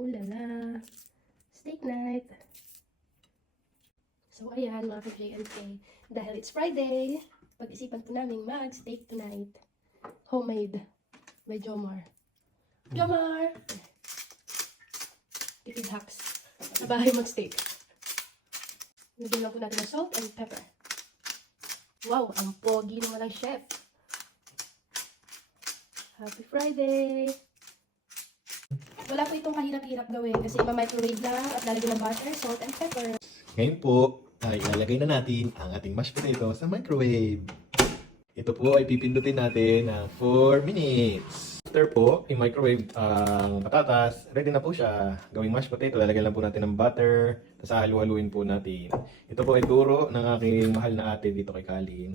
Ulala. Steak night. So, ayan mga ka-JNK. Dahil it's Friday, pag-isipan po namin mag-steak tonight. Homemade by Jomar. Jomar! Tipid hacks. Sa bahay mag-steak. Lagyan lang po natin ng salt and pepper. Wow! Ang pogi naman ng chef. Happy Friday! Wala po itong kahirap-hirap gawin kasi ma-microwave lang at lalagyan ng butter, salt, and pepper. Ngayon po, ay ilalagay na natin ang ating mashed potato sa microwave. Ito po ay pipindutin natin ng 4 minutes. After po, i-microwave ang patatas, ready na po siya. Gawing mashed potato, lalagyan lang po natin ng butter, tapos halu-haluin po natin. Ito po ay turo ng aking mahal na ate dito kay Kalin.